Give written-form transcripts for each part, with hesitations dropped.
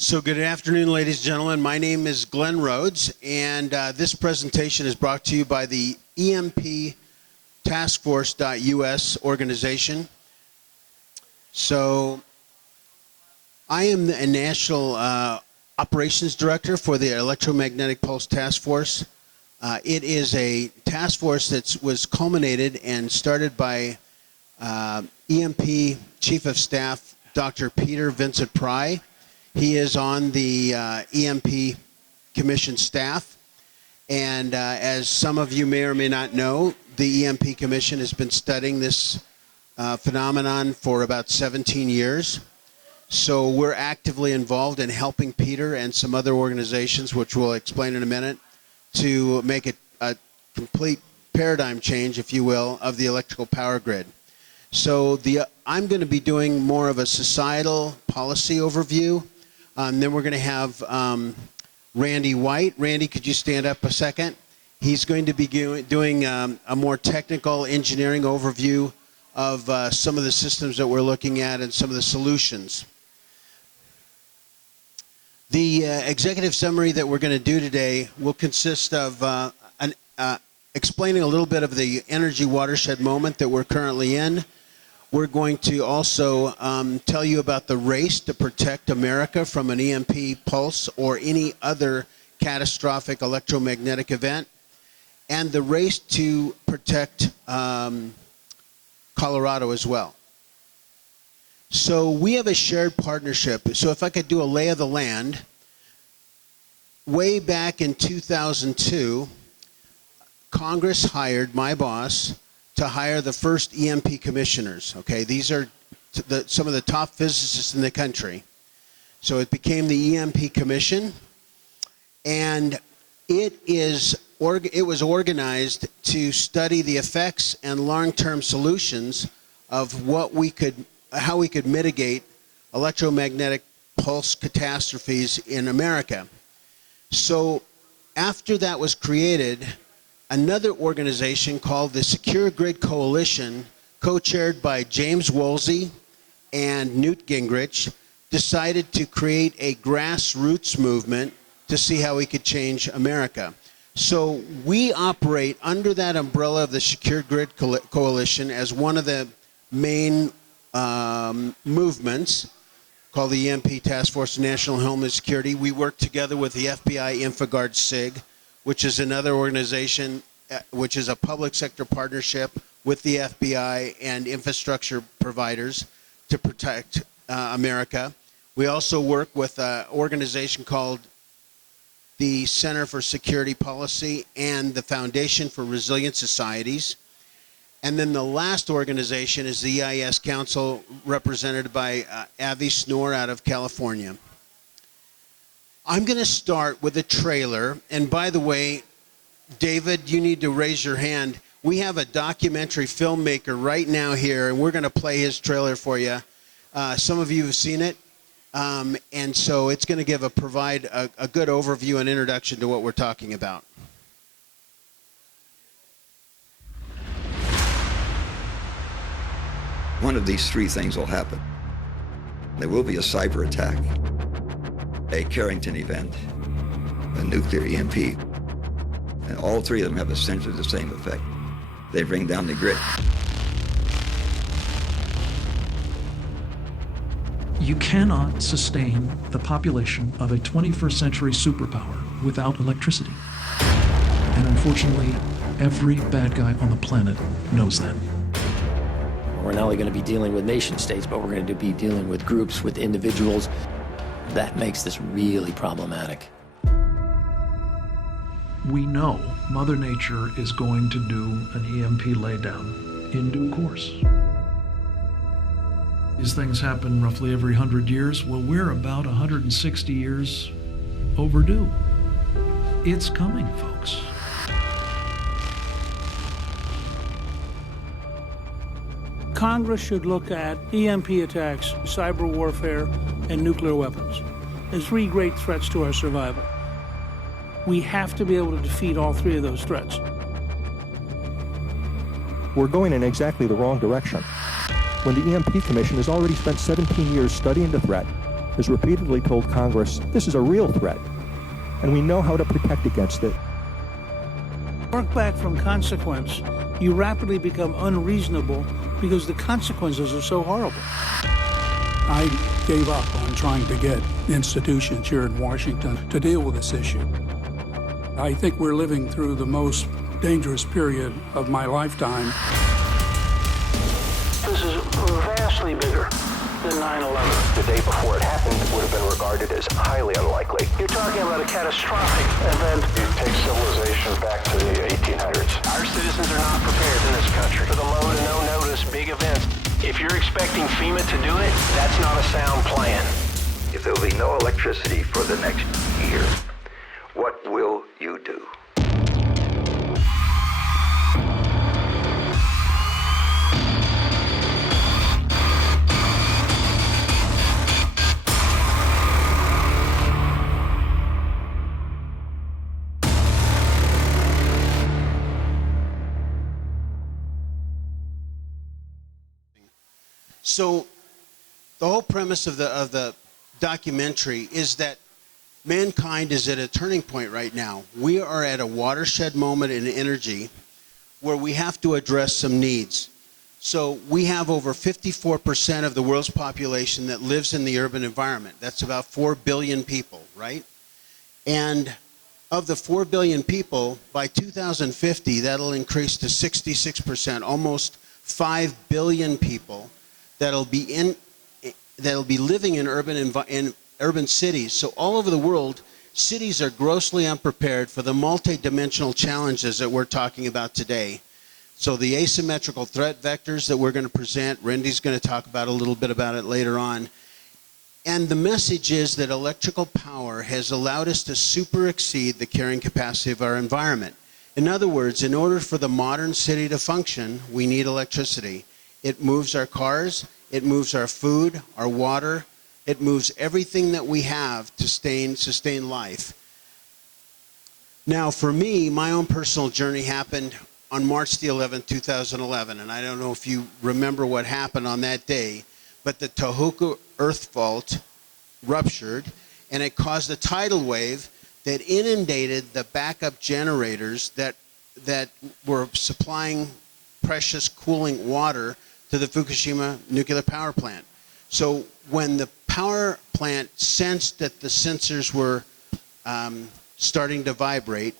So good afternoon, ladies and gentlemen. My name is Glenn Rhodes, and this presentation is brought to you by the EMP Taskforce.us organization. So I am a National Operations Director for the Electromagnetic Pulse Task Force. It is a task force that was culminated and started by EMP Chief of Staff Dr. Peter Vincent Pry. He is on the EMP Commission staff, and as some of you may or may not know, the EMP Commission has been studying this phenomenon for about 17 years. So we're actively involved in helping Peter and some other organizations, which we'll explain in a minute, to make it a complete paradigm change, if you will, of the electrical power grid. So I'm going to be doing more of a societal policy overview. Then we're going to have Randy White. Randy, could you stand up a second? He's going to be doing a more technical engineering overview of some of the systems that we're looking at and some of the solutions. The executive summary that we're going to do today will consist of explaining a little bit of the energy watershed moment that we're currently in. We're going to also tell you about the race to protect America from an EMP pulse or any other catastrophic electromagnetic event, and the race to protect Colorado as well. So we have a shared partnership. So if I could do a lay of the land, way back in 2002, Congress hired my boss to hire the first EMP commissioners. Okay, these are some of the top physicists in the country. So it became the EMP Commission, and it was organized to study the effects and long-term solutions of how we could mitigate electromagnetic pulse catastrophes in America. So after that was created, another organization called the Secure Grid Coalition, co-chaired by James Woolsey and Newt Gingrich, decided to create a grassroots movement to see how we could change America. So we operate under that umbrella of the Secure Grid Coalition as one of the main movements called the EMP Task Force of National Homeland Security. We work together with the FBI InfoGuard SIG, which is another organization, which is a public sector partnership with the FBI and infrastructure providers to protect America. We also work with an organization called the Center for Security Policy and the Foundation for Resilient Societies. And then the last organization is the EIS Council, represented by Avi Snore out of California. I'm going to start with a trailer. And by the way, David, you need to raise your hand. We have a documentary filmmaker right now here, and we're going to play his trailer for you. Some of you have seen it. And so it's going to provide a good overview and introduction to what we're talking about. One of these three things will happen. There will be a cyber attack, a Carrington event, a nuclear EMP, and all three of them have essentially the same effect. They bring down the grid. You cannot sustain the population of a 21st century superpower without electricity. And unfortunately, every bad guy on the planet knows that. We're not only going to be dealing with nation states, but we're going to be dealing with groups, with individuals. That makes this really problematic. We know Mother Nature is going to do an EMP laydown in due course. These things happen roughly every 100 years. Well, we're about 160 years overdue. It's coming, folks. Congress should look at EMP attacks, cyber warfare, and nuclear weapons as three great threats to our survival. We have to be able to defeat all three of those threats. We're going in exactly the wrong direction. When the EMP Commission has already spent 17 years studying the threat, has repeatedly told Congress this is a real threat, and we know how to protect against it. Work back from consequence, you rapidly become unreasonable because the consequences are so horrible. I gave up on trying to get institutions here in Washington to deal with this issue. I think we're living through the most dangerous period of my lifetime. This is vastly bigger than 9/11. The day before it happened would have been regarded as highly unlikely. You're talking about a catastrophic event. You take civilization back to the 1800s. Our citizens are not prepared in this country for the low to no notice big events. If you're expecting FEMA to do it, that's not a sound plan. If there will be no electricity for the next year, what will you do? So the whole premise of the documentary is that mankind is at a turning point right now. We are at a watershed moment in energy where we have to address some needs. So we have over 54% of the world's population that lives in the urban environment. That's about 4 billion people, right? And of the 4 billion people, by 2050, that'll increase to 66%, almost 5 billion people that'll be living in urban cities. So all over the world, cities are grossly unprepared for the multidimensional challenges that we're talking about today. So the asymmetrical threat vectors that we're going to present, Randy's going to talk about a little bit about it later on. And the message is that electrical power has allowed us to super exceed the carrying capacity of our environment. In other words, in order for the modern city to function, we need electricity. It moves our cars, it moves our food, our water, it moves everything that we have to sustain life. Now, for me, my own personal journey happened on March the 11th, 2011, and I don't know if you remember what happened on that day, but the Tohoku earth fault ruptured, and it caused a tidal wave that inundated the backup generators that were supplying precious cooling water to the Fukushima nuclear power plant. So when the power plant sensed that the sensors were starting to vibrate,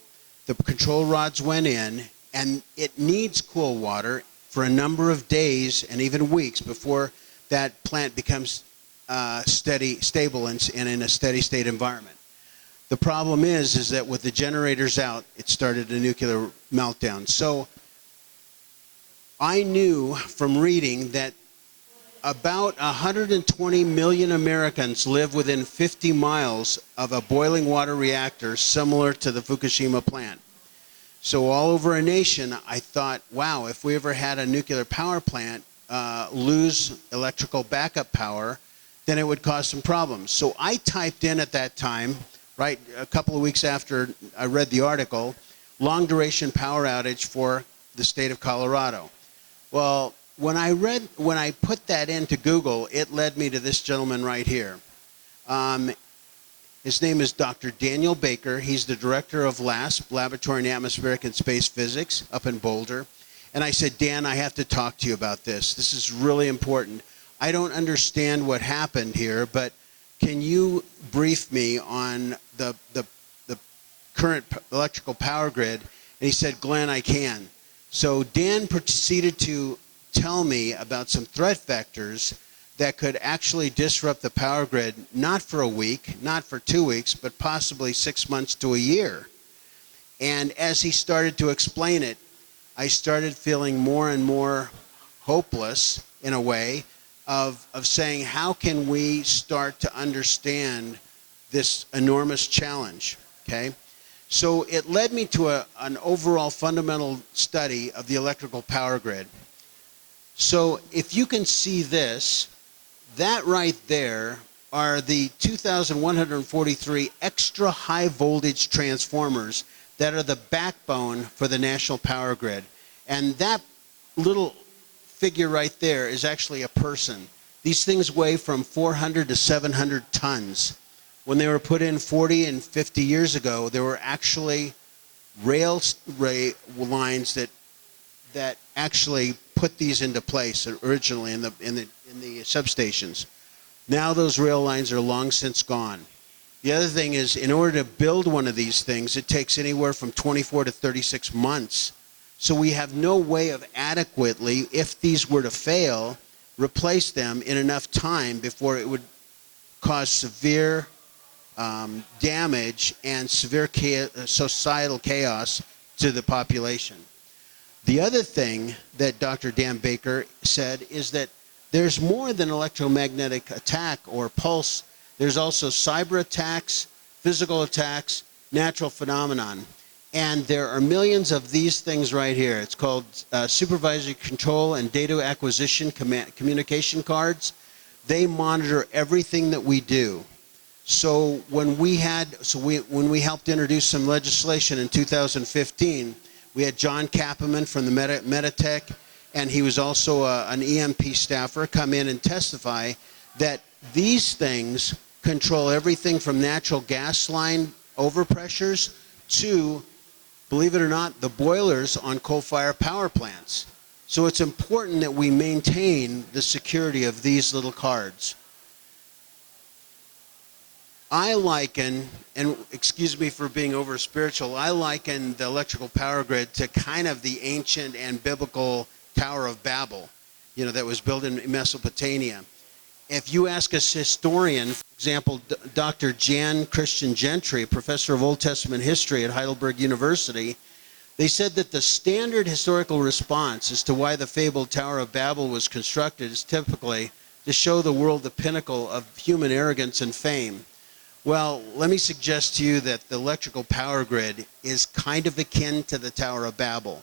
the control rods went in, and it needs cool water for a number of days and even weeks before that plant becomes stable and in a steady state environment. The problem is that with the generators out, it started a nuclear meltdown. So I knew from reading that about 120 million Americans live within 50 miles of a boiling water reactor similar to the Fukushima plant. So all over a nation, I thought, wow, if we ever had a nuclear power plant lose electrical backup power, then it would cause some problems. So I typed in at that time, right, a couple of weeks after I read the article, long duration power outage for the state of Colorado. Well, when I put that into Google, it led me to this gentleman right here. His name is Dr. Daniel Baker. He's the director of LASP, Laboratory in Atmospheric and Space Physics, up in Boulder. And I said, Dan, I have to talk to you about this. This is really important. I don't understand what happened here, but can you brief me on the current electrical power grid? And he said, Glenn, I can. So Dan proceeded to tell me about some threat vectors that could actually disrupt the power grid, not for a week, not for 2 weeks, but possibly 6 months to a year. And as he started to explain it, I started feeling more and more hopeless, in a way, of saying, how can we start to understand this enormous challenge, okay? So it led me to an overall fundamental study of the electrical power grid. So if you can see this, that right there are the 2,143 extra high voltage transformers that are the backbone for the national power grid. And that little figure right there is actually a person. These things weigh from 400 to 700 tons. When they were put in 40 and 50 years ago, there were actually rail lines that actually put these into place originally in the substations. Now those rail lines are long since gone. The other thing is, in order to build one of these things, it takes anywhere from 24 to 36 months. So we have no way of adequately, if these were to fail, replace them in enough time before it would cause severe damage and severe societal chaos to the population. The other thing that Dr. Dan Baker said is that there's more than electromagnetic attack or pulse. There's also cyber attacks, physical attacks, natural phenomenon. And there are millions of these things right here. It's called supervisory control and data acquisition communication cards. They monitor everything that we do. So when we helped introduce some legislation in 2015, we had John Kappeman from the Meditech, and he was also an EMP staffer, come in and testify that these things control everything from natural gas line overpressures to, believe it or not, the boilers on coal-fired power plants. So it's important that we maintain the security of these little cards. I liken, and excuse me for being over spiritual, I liken the electrical power grid to kind of the ancient and biblical Tower of Babel, that was built in Mesopotamia. If you ask a historian, for example, Dr. Jan Christian Gentry, professor of Old Testament history at Heidelberg University, they said that the standard historical response as to why the fabled Tower of Babel was constructed is typically to show the world the pinnacle of human arrogance and fame. Well, let me suggest to you that the electrical power grid is kind of akin to the Tower of Babel.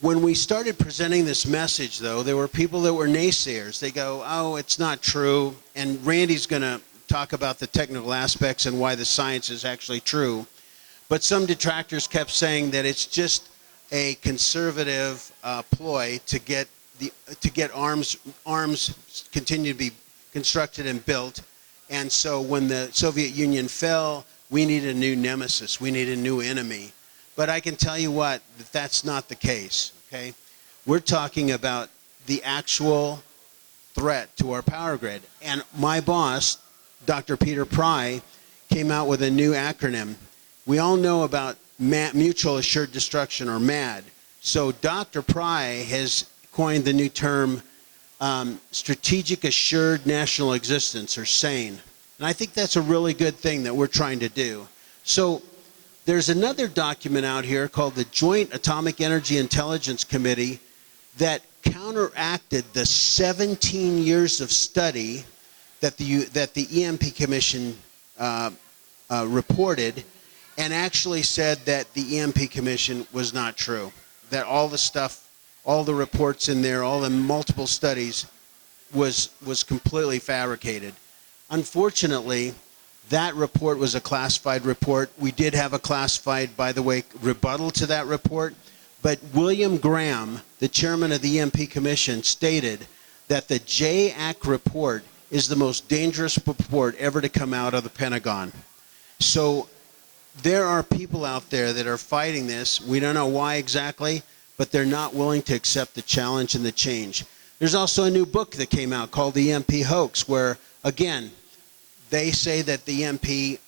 When we started presenting this message, though, there were people that were naysayers. They go, oh, it's not true. And Randy's going to talk about the technical aspects and why the science is actually true. But some detractors kept saying that it's just a conservative ploy to get arms continue to be constructed and built. And so when the Soviet Union fell, we need a new nemesis. We need a new enemy. But I can tell you what, that's not the case, okay? We're talking about the actual threat to our power grid. And my boss, Dr. Peter Pry, came out with a new acronym. We all know about Mutual Assured Destruction, or MAD. So Dr. Pry has coined the new term Strategic Assured National Existence, or SANE. And I think that's a really good thing that we're trying to do. So there's another document out here called the Joint Atomic Energy Intelligence Committee that counteracted the 17 years of study that the EMP Commission reported, and actually said that the EMP Commission was not true. That all the stuff, all the reports in there, all the multiple studies was completely fabricated. Unfortunately, that report was a classified report. We did have a classified, by the way, rebuttal to that report. But William Graham, the chairman of the EMP Commission, stated that the JAC report is the most dangerous report ever to come out of the Pentagon. So there are people out there that are fighting this. We don't know why exactly, but they're not willing to accept the challenge and the change. There's also a new book that came out called The EMP Hoax, where, again, they say that the EMP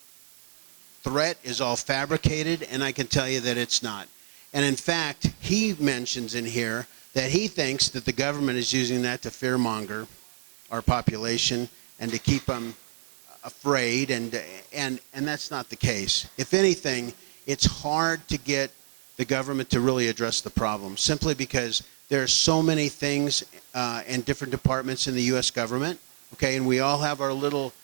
threat is all fabricated, and I can tell you that it's not. And in fact, he mentions in here that he thinks that the government is using that to fearmonger our population and to keep them afraid, and that's not the case. If anything, it's hard to get the government to really address the problem, simply because there are so many things and different departments in the U.S. government, okay, and we all have our little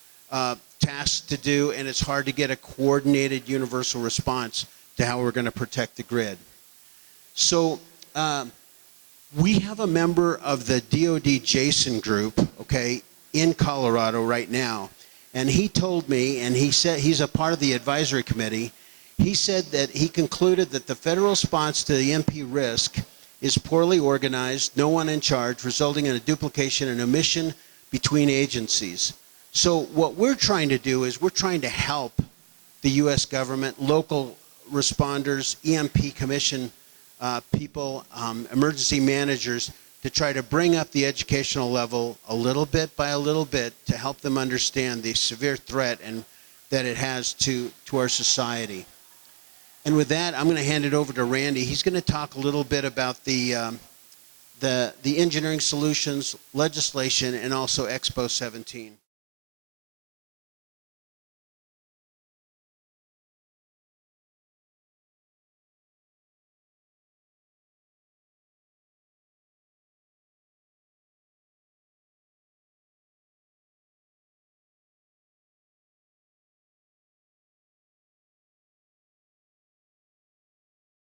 tasks to do, and it's hard to get a coordinated universal response to how we're going to protect the grid. So we have a member of the DoD Jason group, okay, in Colorado right now, and he told me, and he said he's a part of the advisory committee, he said that he concluded that the federal response to the EMP risk is poorly organized, no one in charge, resulting in a duplication and omission between agencies. So what we're trying to do is we're trying to help the U.S. government, local responders, EMP commission people, emergency managers, to try to bring up the educational level a little bit by a little bit to help them understand the severe threat and that it has to our society. And with that, I'm going to hand it over to Randy. He's going to talk a little bit about the engineering solutions, legislation, and also Expo 17.